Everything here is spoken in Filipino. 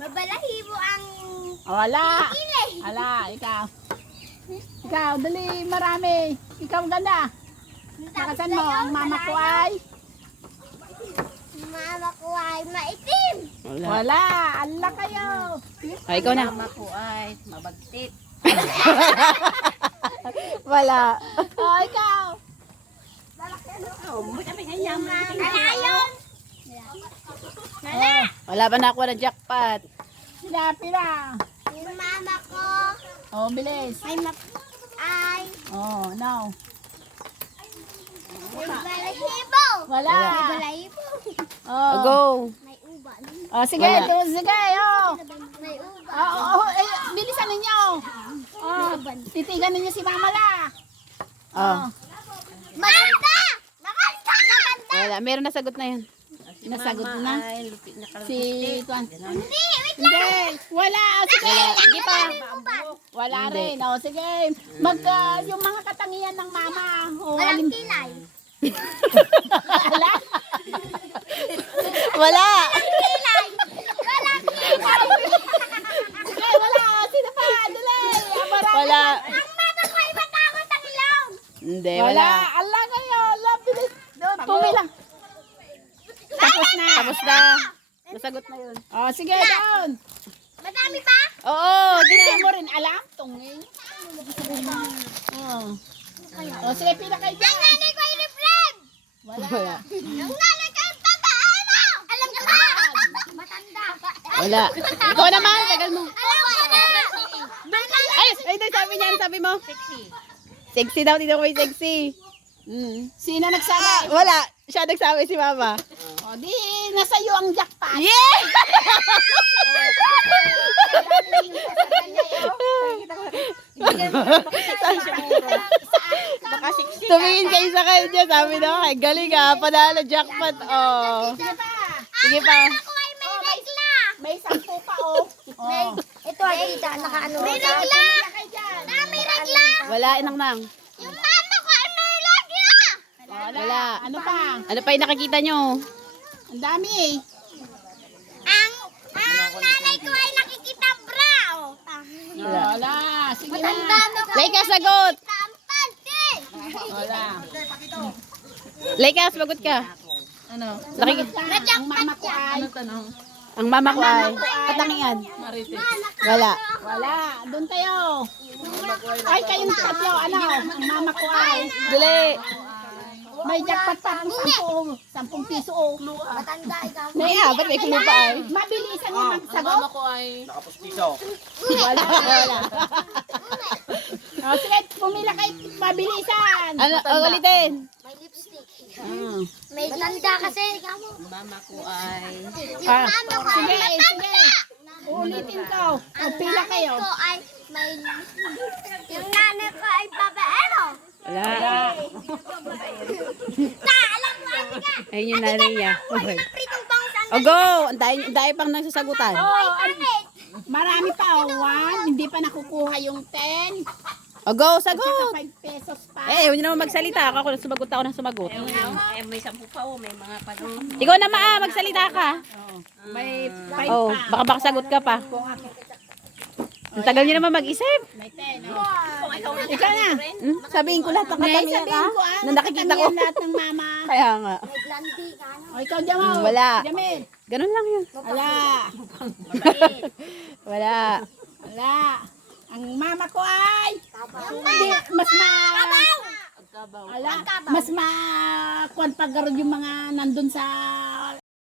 Mabalahibo ang Wala. kilay. Ala, ikaw. Ikaw, dali, marami. Ikaw ganda. Nakasan mo, ang mama ko ay? Mama ko ay maitim. Wala. Ala kayo. Ay, ikaw na. Mama ko ay mabagtit. Wala. Oh, ikaw. Alayon. Oh, Wala ba na ako ng jackpot? pila. Yung mama ko Oh, bilis. ay Oh, now. mabalahibo. Wala. Mabalahibo. Oh. Go. May uban. Oh, sige, Wala. sige, oh. May uban. Oh, bilisan ninyo. Oh, titigan ninyo si Mama la. Oh. Maganda! Maganda! Maganda! Wala. Meron na sagot na yan. Nasagot na. Ay, lupi na Si Tuan. Hindi, wait lang. Hindi, wala. Sige, Sige pa. wala Hindi. rin. Oh, sige. Yung mga katangian ng Mama. Oh, Walang alim. kilay. Wala. Wala. Kilay! Walang kilay! Sige, wala. Sino pa? Dali. Marami. Wala. Ang mama ko ay matakot ang ilaw. Hindi, Wala. wala. Allah kayo. Allah, bilis. Pumila. Tapos na. Tapos na. Nasagot na yun. Oh, sige, down. Madami pa? Oo. Hindi mo rin alam. Tungin. Oh. Oh, sige, pila kayo Ang dyan. nanay ko ay reflect. Wala. Ang nanay ko ay papaano. Alam ko na. Matanda. Wala. Ikaw naman. Tagal mo. Alam ko na. Ay, sabi niya. Sabi mo. Sexy daw. Tignan ko may sexy. Sino nagsabi? Wala. Siya nagsabi si Mama. O, di, nasa iyo ang jackpot. Yeah! Tumingin kayo sa kanya. Sabi na, ay galing ah. Panalo jackpot. Oh. Sige pa. Sige pa. Ako ay may regla. May 10 pa, oh. Oh. Ito ay kita nakaano. May regla. Pila kayo dyan. May regla. Wala, inang nang. Yung mama ko ay may regla. Wala. Ano pa? Ano pa yung nakikita nyo? Ang dami eh. Ang nanay ko ay nakikita bra. Oh. Wala. Sige na. Matanda na ko. Laika, sagot! Tampante. Wala. Laika, sagot ka. Ano? Nakik- Ang mama ko ay. Ang mama ko ay katangian. Wala. Wala. Doon tayo. Ay, kayong tatlo. Ano? Ang mama ko ay. Dali. May jackpot pa. 10 piso. Oh. Matanda ikaw. May abat, may kumupa ay. Mabilisan mo magsagot. Wala. Wala. Oh, sige, pumila kayo. Mabilisan. Ano, ulitin. May lipstick. Ah. May matanda kasi. Mama ko ay Yung mama ko ay Sige, matanda. sige. Ulitin ko. O, pila kayo. Ko ay may... Yung nanay ko ay babaero. Wala. Alam mo, Atika. Ayun yung nanay niya. May pritong bangus ang O go! Ang dahil pang nagsasagutan. Oh, marami pa. Oh. 1. Hindi pa nakukuha yung 10. O go, Saka sagot! 5 pesos pa. Eh, huwag niyo naman magsalita. Ako na sumagot. may 10 pa oh, may mga pano. Ikaw na magsalita ka. May 5 Oh, pa. baka sagot ka pa. Ang tagal niyo naman mag-isip. May 10. Oh. Ikaw na. Sabihin ko lahat ng katangian Sabihin ko na nakikita ko. lahat ng mama. Kaya nga. may blondie ka. O, ikaw, Jamal. Wala. Jamil. Ganun lang yun. Wala. Wala. Wala. Ang mama ko ay. Hindi, mas Wala. Mas kuwan pag yung mga nandun sa